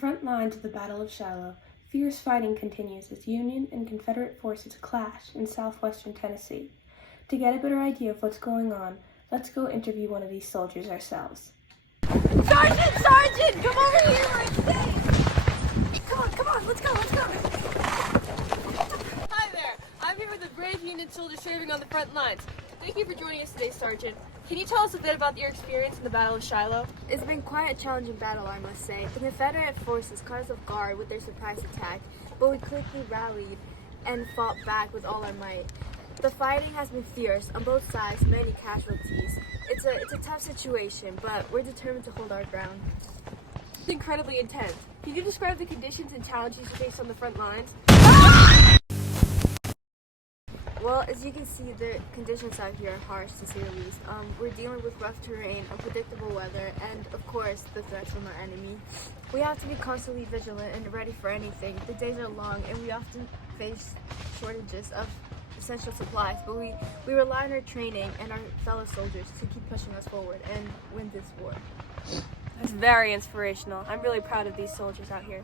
front lines of the Battle of Shiloh, fierce fighting continues as Union and Confederate forces clash in southwestern Tennessee. To get a better idea of what's going on, let's go interview one of these soldiers ourselves. Sergeant! Sergeant! Come over here! We're safe! Come on, let's go! Hi there! I'm here with a brave Union soldier serving on the front lines. Thank you for joining us today, Sergeant. Can you tell us a bit about your experience in the Battle of Shiloh? It's been quite a challenging battle, I must say. The Confederate forces caught us off guard with their surprise attack, but we quickly rallied and fought back with all our might. The fighting has been fierce on both sides, many casualties. It's a tough situation, but we're determined to hold our ground. It's incredibly intense. Can you describe the conditions and challenges you face on the front lines? Well, as you can see, the conditions out here are harsh, to say the least. We're dealing with rough terrain, unpredictable weather, and, of course, the threats from our enemy. We have to be constantly vigilant and ready for anything. The days are long, and we often face shortages of essential supplies, but we rely on our training and our fellow soldiers to keep pushing us forward and win this war. That's very inspirational. I'm really proud of these soldiers out here.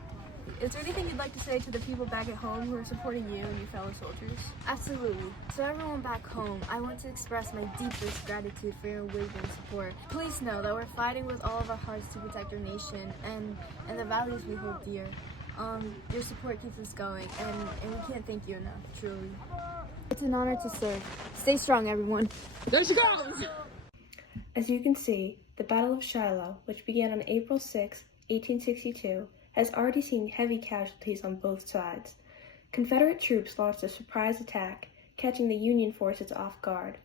Is there anything you'd like to say to the people back at home who are supporting you and your fellow soldiers? Absolutely. To everyone back home, I want to express my deepest gratitude for your unwavering support. Please know that we're fighting with all of our hearts to protect our nation and the values we hold dear. Your support keeps us going, and we can't thank you enough, truly. It's an honor to serve. Stay strong, everyone. There she goes! As you can see, the Battle of Shiloh, which began on April 6, 1862, has already seen heavy casualties on both sides. Confederate troops launched a surprise attack, catching the Union forces off guard.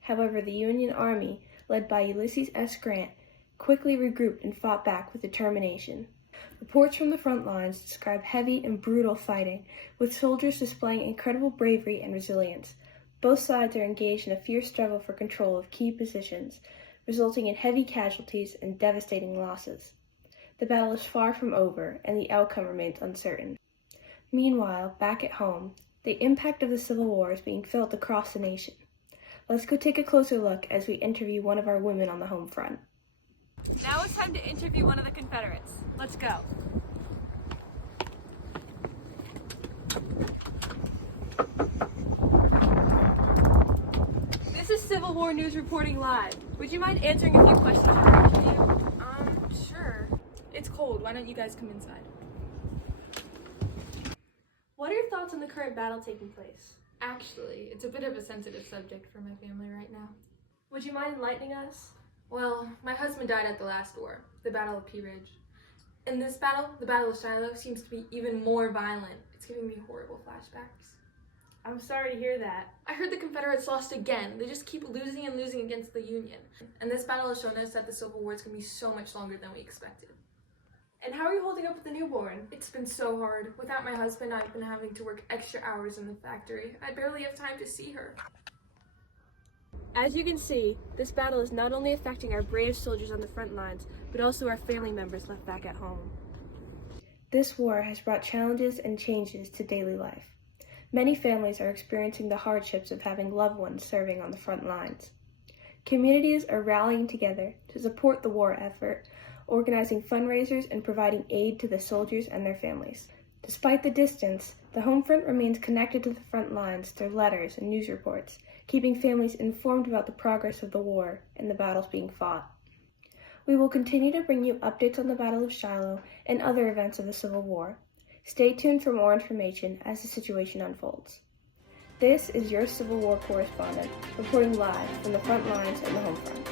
However, the Union Army, led by Ulysses S. Grant, quickly regrouped and fought back with determination. Reports from the front lines describe heavy and brutal fighting, with soldiers displaying incredible bravery and resilience. Both sides are engaged in a fierce struggle for control of key positions, resulting in heavy casualties and devastating losses. The battle is far from over, and the outcome remains uncertain. Meanwhile, back at home, the impact of the Civil War is being felt across the nation. Let's go take a closer look as we interview one of our women on the home front. Now it's time to interview one of the Confederates. Let's go. This is Civil War News reporting live. Would you mind answering a few questions regarding to you? Sure. It's cold. Why don't you guys come inside? What are your thoughts on the current battle taking place? Actually, it's a bit of a sensitive subject for my family right now. Would you mind enlightening us? Well, my husband died at the last war, the Battle of Pea Ridge. In this battle, the Battle of Shiloh seems to be even more violent. It's giving me horrible flashbacks. I'm sorry to hear that. I heard the Confederates lost again. They just keep losing and losing against the Union. And this battle has shown us that the Civil War is going to be so much longer than we expected. And how are you holding up with the newborn? It's been so hard. Without my husband, I've been having to work extra hours in the factory. I barely have time to see her. As you can see, this battle is not only affecting our brave soldiers on the front lines, but also our family members left back at home. This war has brought challenges and changes to daily life. Many families are experiencing the hardships of having loved ones serving on the front lines. Communities are rallying together to support the war effort, organizing fundraisers and providing aid to the soldiers and their families. Despite the distance, the home front remains connected to the front lines through letters and news reports, keeping families informed about the progress of the war and the battles being fought. We will continue to bring you updates on the Battle of Shiloh and other events of the Civil War. Stay tuned for more information as the situation unfolds. This is your Civil War correspondent, reporting live from the front lines and the home front.